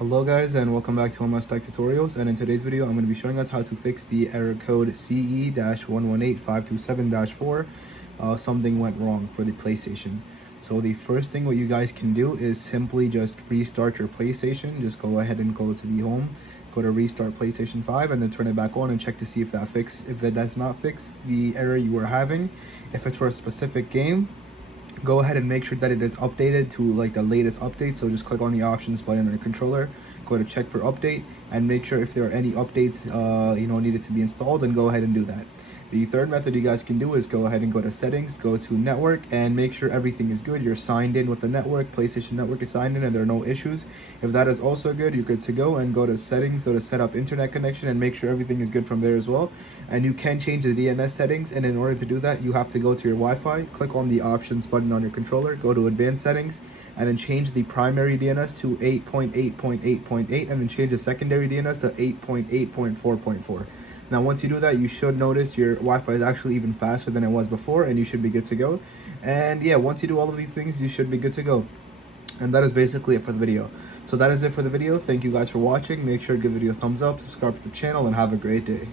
Hello guys, and welcome back to MS Tech Tutorials, and in today's video I'm going to be showing us how to fix the error code CE-118527-4. Something went wrong for the PlayStation. So the first thing what you guys can do is simply just restart your PlayStation. Just go ahead and go to the home, go to restart PlayStation 5, and then turn it back on and check to see if that does not fix the error you were having. If it's for a specific game, go ahead and make sure that it is updated to like the latest update. So just click on the options button on your controller, go to check for update, and make sure if there are any updates needed to be installed, then go ahead and do that. The third method you guys can do is go ahead and go to settings, go to network, and make sure everything is good. You're signed in with the network, PlayStation Network is signed in, and there are no issues. If that is also good, you're good to go, and go to settings, go to set up internet connection, and make sure everything is good from there as well. And you can change the DNS settings, and in order to do that, you have to go to your Wi-Fi, click on the options button on your controller, go to advanced settings, and then change the primary DNS to 8.8.8.8, and then change the secondary DNS to 8.8.4.4. Now once you do that, you should notice your Wi-Fi is actually even faster than it was before, and you should be good to go. And yeah, once you do all of these things, you should be good to go. And that is basically it for the video. So that is it for the video. Thank you guys for watching. Make sure to give the video a thumbs up, subscribe to the channel, and have a great day.